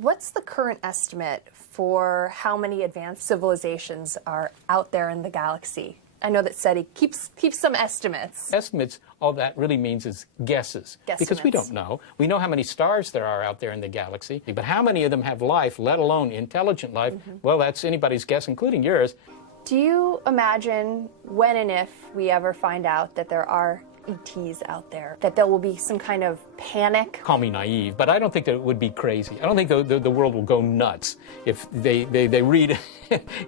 What's the current estimate for how many advanced civilizations are out there in the galaxy? I know that SETI keeps some estimates. Estimates, all that really means is guesses. Because we don't know. We know how many stars there are out there in the galaxy, but how many of them have life, let alone intelligent life, well, that's anybody's guess, including yours. Do you imagine when and if we ever find out that there are ETs out there, that there will be some kind of panic? Call me naive, but I don't think that it would be crazy. I don't think the world will go nuts if they read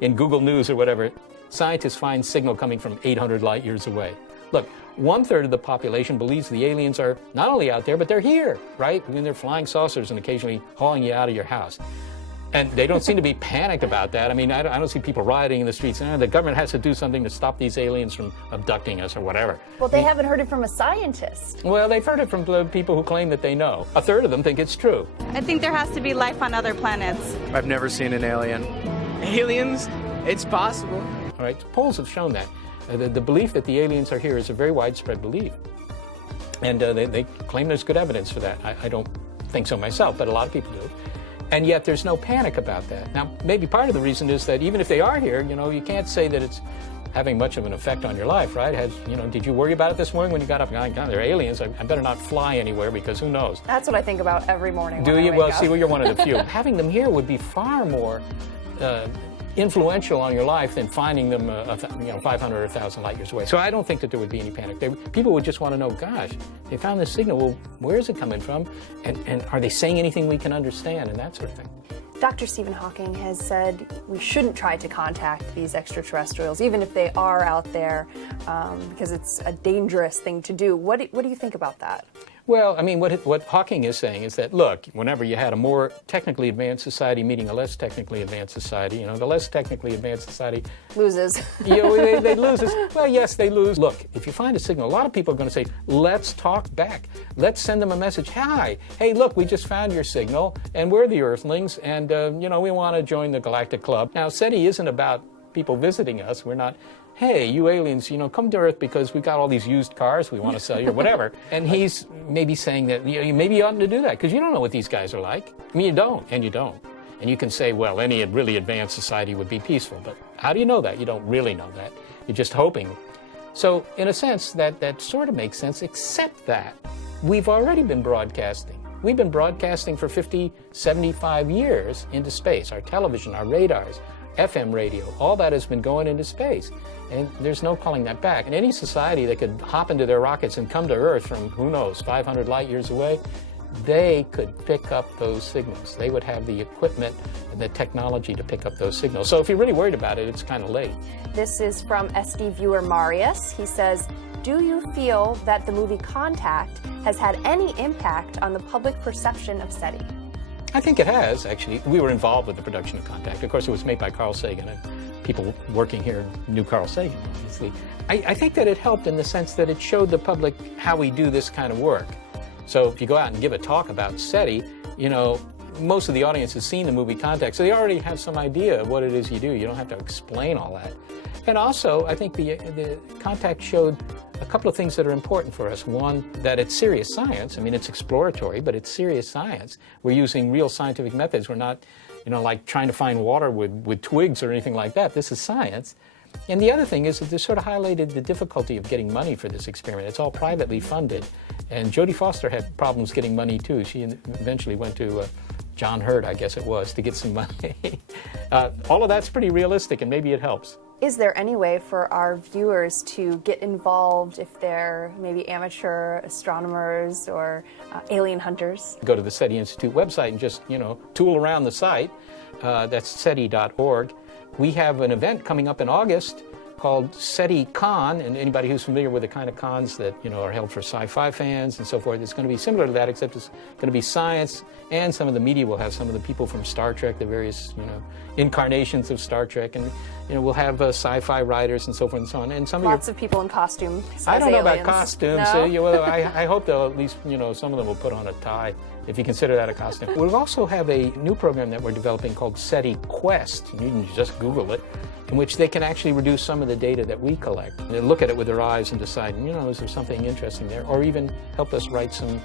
in Google News or whatever, scientists find signal coming from 800 light years away. Look, 1/3 of the population believes the aliens are not only out there, but they're here, right? I mean, they're flying saucers and occasionally hauling you out of your house. And they don't seem to be panicked about that. I mean, I don't see people rioting in the streets. The government has to do something to stop these aliens from abducting us or whatever. Well, they haven't heard it from a scientist. Well, they've heard it from the people who claim that they know. 1/3 of them think it's true. I think there has to be life on other planets. I've never seen an alien. Aliens? It's possible. All right, polls have shown that. The belief that the aliens are here is a very widespread belief. And they claim there's good evidence for that. I don't think so myself, but a lot of people do. And yet there's no panic about that. Now, maybe part of the reason is that even if they are here, you can't say that it's having much of an effect on your life, right? Did you worry about it this morning when you got up? God, they're aliens. I better not fly anywhere because who knows? That's what I think about every morning. Do you? Well, see, you're one of the few. Having them here would be far more influential on your life than finding them 500 or 1,000 light years away. So I don't think that there would be any panic. People would just want to know, gosh, they found this signal. Well, where is it coming from? And are they saying anything we can understand and that sort of thing? Dr. Stephen Hawking has said we shouldn't try to contact these extraterrestrials, even if they are out there, because it's a dangerous thing to do. What do you think about that? Well, I mean, what Hawking is saying is that, look, whenever you had a more technically advanced society meeting a less technically advanced society, the less technically advanced society loses. They lose. Well, yes, they lose. Look, if you find a signal, a lot of people are going to say, let's talk back. Let's send them a message. Hi, hey, look, we just found your signal, and we're the Earthlings, and, we want to join the Galactic Club. Now, SETI isn't about people visiting us. We're not, hey, you aliens, come to Earth because we've got all these used cars we want to sell you or whatever. And he's maybe saying that maybe you oughtn't to do that because you don't know what these guys are like. I mean, you don't. And you can say, well, any really advanced society would be peaceful. But how do you know that? You don't really know that. You're just hoping. So in a sense, that sort of makes sense, except that we've already been broadcasting. We've been broadcasting for 50, 75 years into space. Our television, our radars, FM radio, all that has been going into space. And there's no calling that back. And any society that could hop into their rockets and come to Earth from, who knows, 500 light years away, they could pick up those signals. They would have the equipment and the technology to pick up those signals. So if you're really worried about it, it's kind of late. This is from SD viewer Marius. He says, do you feel that the movie Contact has had any impact on the public perception of SETI? I think it has, actually. We were involved with the production of Contact. Of course, it was made by Carl Sagan, and people working here knew Carl Sagan, obviously. I think that it helped in the sense that it showed the public how we do this kind of work. So if you go out and give a talk about SETI, most of the audience has seen the movie Contact, so they already have some idea of what it is you do. You don't have to explain all that. And also, I think the Contact showed a couple of things that are important for us. One, that it's serious science. I mean, it's exploratory, but it's serious science. We're using real scientific methods. We're not, like trying to find water with twigs or anything like that. This is science. And the other thing is that they sort of highlighted the difficulty of getting money for this experiment. It's all privately funded. And Jodie Foster had problems getting money, too. She eventually went to John Hurt, I guess it was, to get some money. All of that's pretty realistic, and maybe it helps. Is there any way for our viewers to get involved if they're maybe amateur astronomers or alien hunters? Go to the SETI Institute website and just, tool around the site. That's SETI.org. We have an event coming up in August called SETI Con, and anybody who's familiar with the kind of cons that are held for sci-fi fans and so forth, it's going to be similar to that, except it's going to be science, and some of the media will have some of the people from Star Trek, the various incarnations of Star Trek, and we'll have sci-fi writers and so forth and so on. And lots of people in costume. I don't know aliens. about costumes. No? Well, I hope they'll at least some of them will put on a tie, if you consider that a costume. We'll also have a new program that we're developing called SETI Quest. You can just Google it. in which they can actually reduce some of the data that we collect. And look at it with their eyes and decide, is there something interesting there? Or even help us write some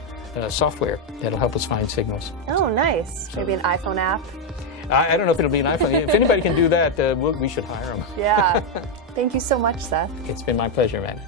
software that'll help us find signals. Oh, nice. Maybe an iPhone app. I don't know if it'll be an iPhone. If anybody can do that, we should hire them. Yeah. Thank you so much, Seth. It's been my pleasure, Amanda.